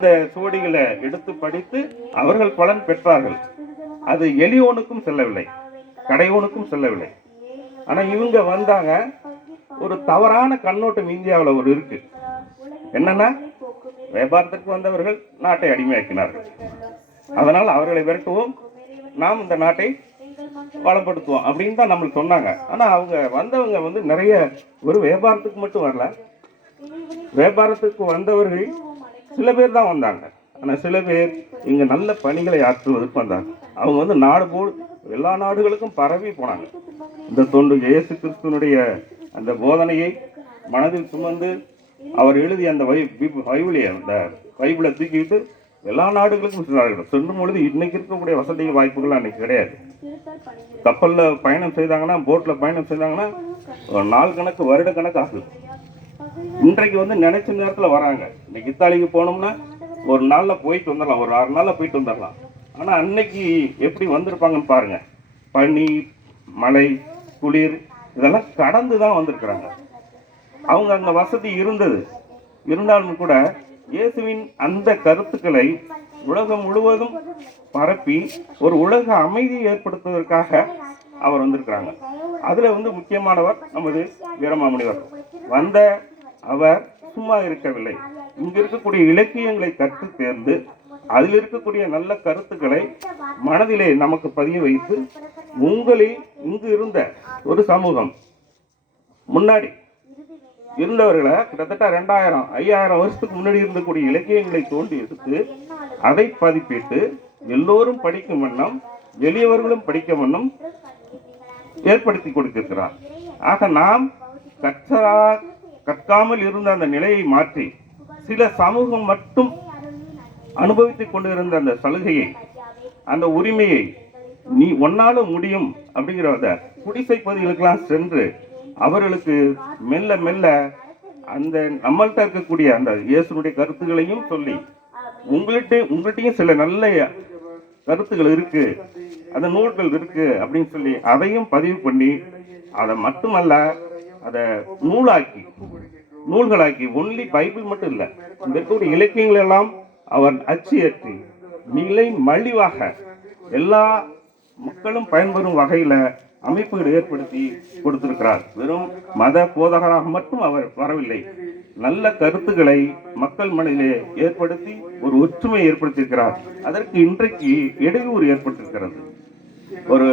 இந்த சுவடிகளை எடுத்து படித்து அவர்கள் பலன் பெற்றார்கள். அது எளியோனுக்கும் செல்லவில்லை, கடையோனுக்கும் செல்லவில்லை. ஆனா இவங்க வந்தாங்க. ஒரு தவறான கண்ணோட்டம் இந்தியாவில் ஒரு இருக்கு. என்னன்னா, வியாபாரத்திற்கு வந்தவர்கள் நாட்டை அடிமையாக்கினார்கள், அதனால் அவர்களை விரட்டுவோம், நாம் இந்த நாட்டை வளப்படுத்துவோம் அப்படின்னு தான் நம்மளுக்கு சொன்னாங்க. ஆனா அவங்க வந்தவங்க நிறைய ஒரு வியாபாரத்துக்கு மட்டும் வரல. வியாபாரத்துக்கு வந்தவர்கள் சில பேர் தான் வந்தாங்க. ஆனால் சில பேர் இங்கே நல்ல பணிகளை ஆற்றுவதற்கு வந்தாங்க. அவங்க நாடு போல் எல்லா நாடுகளுக்கும் பரவி போனாங்க. இந்த தொண்டு இயேசு கிறிஸ்துவனுடைய அந்த போதனையை மனதில் சுமந்து அவர் எழுதிய அந்த பைபிளை தூக்கிட்டு எல்லா நாடுகளுக்கும் சென்றார்கள். செல்லும் பொழுது இன்னைக்கு இருக்கக்கூடிய வசதிகள் வாய்ப்புகள் அன்னைக்கு கிடையாது. கப்பலில் பயணம் செய்தாங்கன்னா, போட்டில் பயணம் செய்தாங்கன்னா ஒரு நாள் கணக்கு, வருட கணக்கு ஆகுது. இன்றைக்கு நினைச்ச நேரத்தில் வராங்க. இன்னைக்கு இத்தாலிக்கு போனோம்னா ஒரு நாளில் போயிட்டு வந்துடலாம், ஒரு 6 நாளில் போயிட்டு வந்துடலாம். ஆனால் அன்னைக்கு எப்படி வந்திருப்பாங்கன்னு பாருங்க. பனி, மழை, குளிர் இதெல்லாம் கடந்து தான் வந்திருக்கிறாங்க. அவங்க அங்கே வசதி இருந்தாலும் கூட இயேசுவின் அந்த கருத்துக்களை உலகம் முழுவதும் பரப்பி ஒரு உலக அமைதியை ஏற்படுத்துவதற்காக அவர் வந்திருக்கிறாங்க. அதுல முக்கியமானவர் நமது வீரமாமுனிவர். வந்த அவர் சும்மா இருக்கவில்லை. இங்க இருக்கக்கூடிய இலக்கியங்களை கற்று தேர்ந்து அதில் இருக்கக்கூடிய நல்ல கருத்துக்களை மனதிலே நமக்கு பதிய வைத்து, உங்களில் இங்கு இருந்த ஒரு சமூகம் முன்னாடி இருந்தவர்களை கிட்டத்தட்ட 2000 5000 வருஷத்துக்கு முன்னாடி இருந்தக்கூடிய இலக்கியங்களை தோண்டி எடுத்து அதை பதிப்பிட்டு எல்லோரும் படிக்கும் வண்ணம், எளியவர்களும் படிக்கும் வண்ணம் ஏற்படுத்தி கொடுத்திருக்கிறார். ஆக நாம் கற்காமல் இருந்த அந்த நிலையை மாற்றி சில சமூகம் மட்டும் அனுபவித்துக் கொண்டிருந்த அந்த சலுகையை, அந்த உரிமையை, நீ ஒன்னால முடியும் அப்படிங்கிறத குடிசை பகுதிகளுக்கெல்லாம் சென்று அவர்களுக்கு மெல்ல மெல்ல அந்த நம்மள்கிட்ட இருக்கக்கூடிய அந்த இயேசுனுடைய கருத்துக்களையும் சொல்லி, உங்கள்கிட்டையும் சில நல்ல கருத்துக்கள் இருக்கு, அந்த நூல்கள் இருக்கு அப்படின்னு சொல்லி அதையும் பதிவு பண்ணி, அதை மட்டுமல்ல அதை நூல்களாக்கி ஒன்லி பைபிள் மட்டும் இல்லை, இந்த இருக்கக்கூடிய இலக்கியங்கள் எல்லாம் அவர் அச்சியற்றி நிலை மலிவாக எல்லா மக்களும் பயன்பெறும் வகையில அமைப்புகளை ஏற்படுத்தி கொடுத்திருக்கிறார். வெறும் மத போதகராக மட்டும் அவர் வரவில்லை, நல்ல கருத்துக்களை மக்கள் மனதிலே ஏற்படுத்தி ஒரு ஒற்றுமையை ஏற்படுத்தியிருக்கிறார். அதற்கு இன்றைக்கு இடையூறு ஏற்பட்டிருக்கிறது. ஒரு